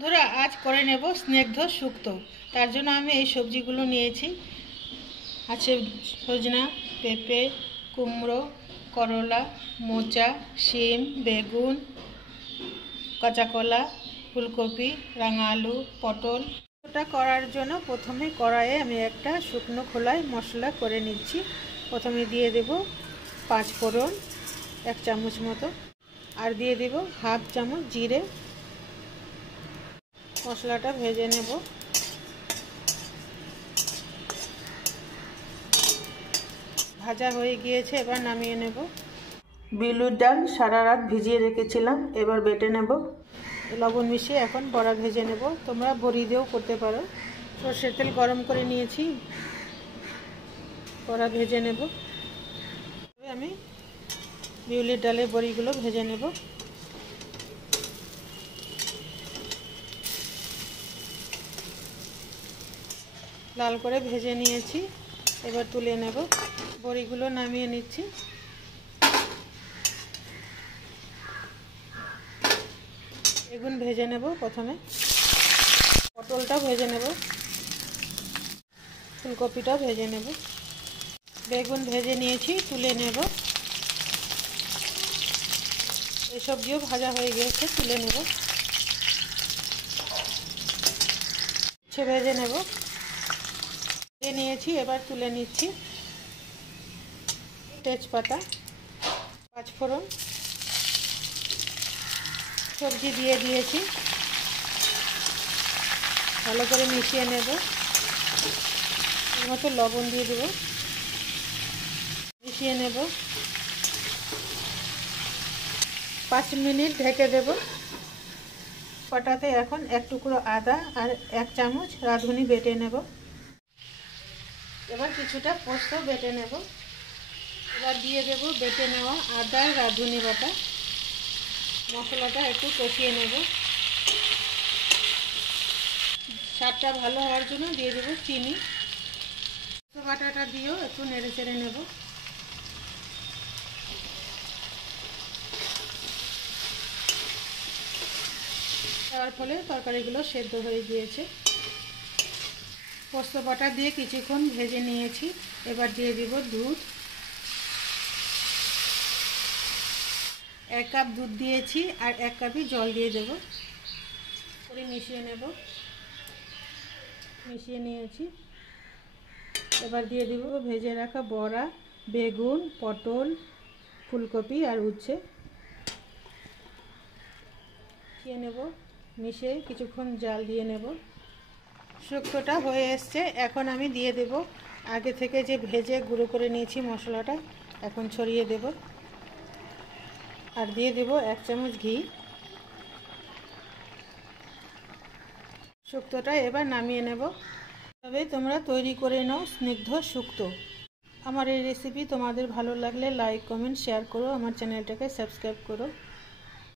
বন্ধুরা আজ করে নেব স্নিগ্ধ শুক্তো। তার জন্য আমি এই সবজিগুলো নিয়েছি। আছে সজনা, পেঁপে, কুমড়ো, করলা, মোচা, শিম, বেগুন, কাঁচা কলা, ফুলকপি, রাঙা আলু, পটল। এটা করার জন্য প্রথমে কড়াইয়ে আমি একটা শুকনো খোলায় মশলা করে নিচ্ছি। প্রথমে দিয়ে দেব 5 ফোড়ন 1 চামচ মতো, আর দিয়ে দেব হাফ চামচ জিরে। মশলাটা ভেজে নেব। ভাজা হয়ে গিয়েছে, এবার নামিয়ে নেব। বিউলির ডাল সারা রাত ভিজিয়ে রেখেছিলাম, এবার বেটে নেব। লবণ মিশিয়ে এখন বড়া ভেজে নেব। তোমরা বড়ি দিয়েও করতে পারো। সরষের তেল গরম করে নিয়েছি, বড়া ভেজে নেব। আমি বিউলির ডালের বড়িগুলো ভেজে নেব। লাল করে ভেজে নিয়েছি, এবার তুলে নেব। বড়িগুলো নামিয়ে নিচ্ছি। বেগুন ভেজে নেব, প্রথমে পটলটা ভেজে নেব, ফুলকপিটাও ভেজে নেব। বেগুন ভেজে নিয়েছি, তুলে নেব। এই সবজিও ভাজা হয়ে গিয়েছে, তুলে নেব। ভেজে নেব, ভেজে নিয়েছি, এবার তুলে নিচ্ছি। তেজপাতা, 5 ফোড়ন, সবজি দিয়ে দিয়েছি। ভালো করে মিশিয়ে নেব। এর মতো লবণ দিয়ে দেব, মিশিয়ে নেব। 5 মিনিট ঢেকে দেব। কটাতে এখন 1 টুকরো আদা আর 1 চামচ রাঁধুনি বেটে নেব। এবার কিছুটা পোস্ত বেটে নেব। এবার দিয়ে দেব বেটে নেওয়া আদা রাঁধুনি বাটা। মশলাটা একটু কষিয়ে নেব। স্বাদটা ভালো হওয়ার জন্য দিয়ে দেব চিনি। পোস্ত বাটাটা দিয়েও একটু নেড়ে চেড়ে নেব। দেওয়ার ফলে তরকারিগুলো সেদ্ধ হয়ে গিয়েছে। পোস্ত বাটা দিয়ে কিছুক্ষণ ভেজে নিয়েছি। এবার দিয়ে দিব দুধ। 1 কাপ দুধ দিয়েছি, আর 1 কাপই জল দিয়ে দেব। করে মিশিয়ে নেব। মিশিয়ে নিয়েছি। এবার দিয়ে দিব ভেজে রাখা বড়া, বেগুন, পটল, ফুলকপি আর উচ্ছে। মিশিয়ে নেব। মিশিয়ে কিছুক্ষণ জাল দিয়ে নেব। শুক্তোটা হয়ে এসছে। এখন আমি দিয়ে দেব আগে থেকে যে ভেজে গুঁড়ো করে নিয়েছি মশলাটা, এখন ছড়িয়ে দেব। আর দিয়ে দেব 1 চামচ ঘি। শুক্তোটা এবার নামিয়ে নেব। তবে তোমরা তৈরি করে নাও স্নিগ্ধ শুক্তো। আমার এই রেসিপি তোমাদের ভালো লাগলে লাইক, কমেন্ট, শেয়ার করো। আমার চ্যানেলটাকে সাবস্ক্রাইব করো।